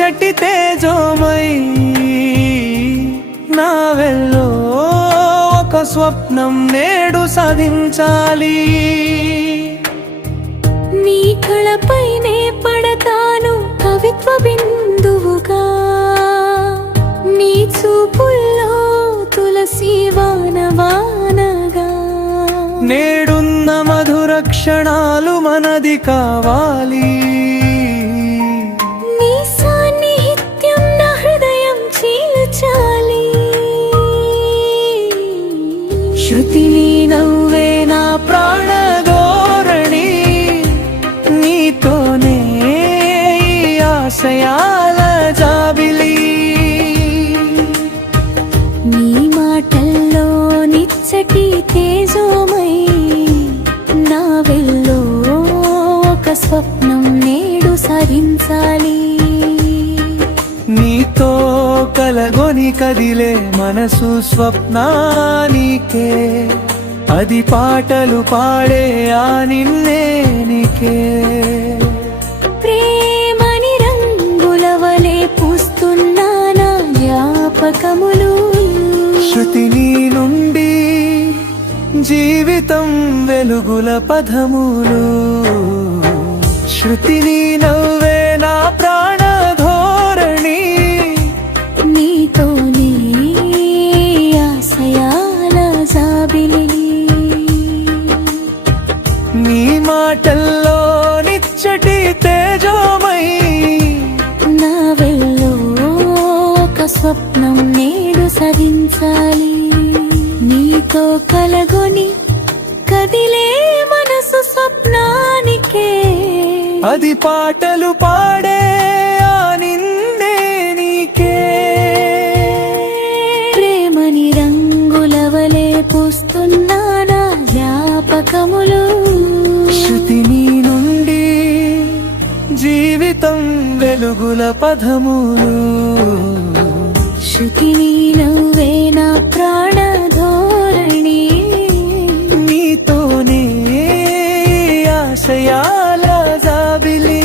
నిచ్చటి తేజోమై నా వెల్లో ఒక స్వప్నం నేడు సాధించాలి. నీ కళపైనే పడతాను కవిత్వ బిందువుగా, నీ చూపుల్లో తులసి వానవానగా. నేడున్న మధుర క్షణాలు మనది కావాలి. నీ సాన్నిహిత్యం నా హృదయం చీల్చాలి. శృతి నీ నవ్వే నా ప్రాణ ధోరణి, నీతోనే ఈ ఆశయాల జాబిలి. నీ మాటల్లో నిచ్చటి తేజోమై నా వెల్లో ఒక స్వప్నం నేడు సాధించాలి. నీతో కలగొని కదిలే మనసు స్వప్నానికే, అది పాటలు పాడే ఆ నిన్నే నీకే. ప్రేమని రంగుల వలె పూస్తున్నా నా జ్ఞాపకములు. శృతి నీ నుండి జీవితం వెలుగుల పదములు. శృతి నీ నవ్వే నా ప్రాణ ధోరణి, నీతోనే ఆశయాల జాబిలి. నీ మాటల్లో నిచ్చటి తేజోమై నా వెల్లో ఒక స్వప్నం నేడు సాధించాలి. నీతో కలగొని కదిలే మనసు స్వప్నానికే, అది పాటలు పాడే ఆ నిన్నే నీకే. ప్రేమని రంగుల వలె పూస్తున్నా నా జ్ఞాపకములు. శృతి నీ నుండి జీవితం వెలుగుల పదములు. శృతి నీ నవ్వే నా ప్రాణ ధోరణి, నీతోనే ఆశయాల జాబిలి.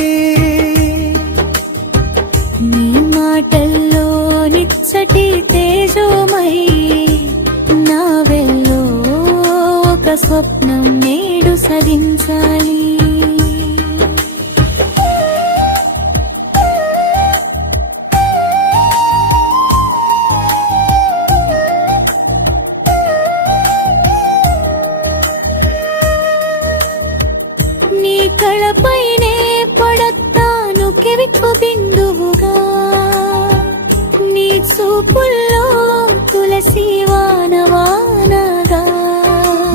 నీ మాటల్లో నిచ్చటి తేజోమై నా వెల్లో ఒక స్వప్నం నేడు సాధించాలి. నీ కళపైనే పడతాను కవిత్వ బిందువుగా, నీ చూపుల్లో తులసి వానవానగా.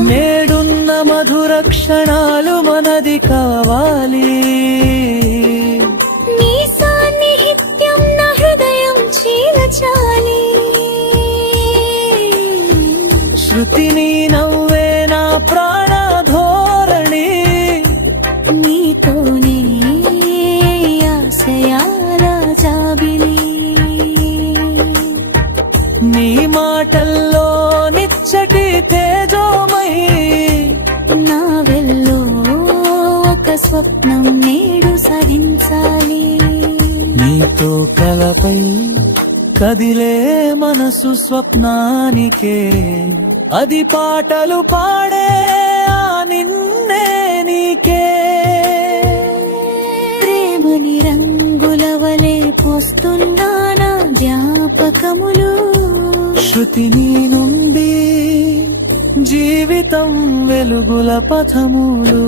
నేడున్న మధుర క్షణాలు మనది కావాలి. నీ సాన్నిహిత్యం నా హృదయం చీల్చాలి. శృతి నీ నవ్వే నా ప్రాణ ధోరణి, నీతోనే ఆశయాల జాబిలి. నీ మాటల్లో నిచ్చటి తేజోమై నా వెల్లో ఒక స్వప్నం నేడు సాధించాలి. నీతో కలపై కదిలే మనసు స్వప్నానికే, అది పాటలు పాడే ఆ నిన్నే నీకే. ప్రేమని రంగుల వలె పోస్తున్నా నా జ్ఞాపకములు. శృతి నీ నుండి జీవితం వెలుగుల పథములు.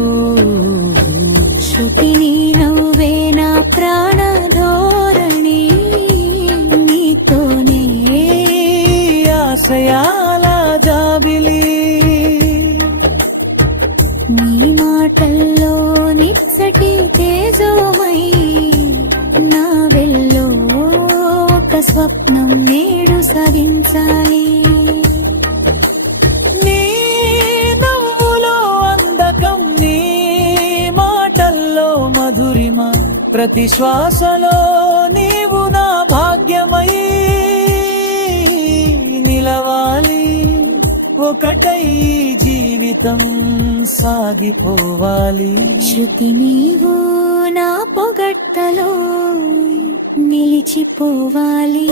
శృతి నీ నవ్వే నా ప్రాణ ధోరణి, నీతోనే ఆశయాల జాబిలి. నీ మాటల్లో నిచ్చటి తేజోమై నా వెల్లో ఒక స్వప్నం నేడు సాధించాలి. నీ నవ్వులో అందకం, నీ మాటల్లో మధురిమ, ప్రతి శ్వాసలో నీవు నా భాగ్యమై నిలవాలి. ఒకటై జీవితం సాగిపోవాలి. శృతి నీవు నా పొగట్టలో, నిలిచిపోవాలి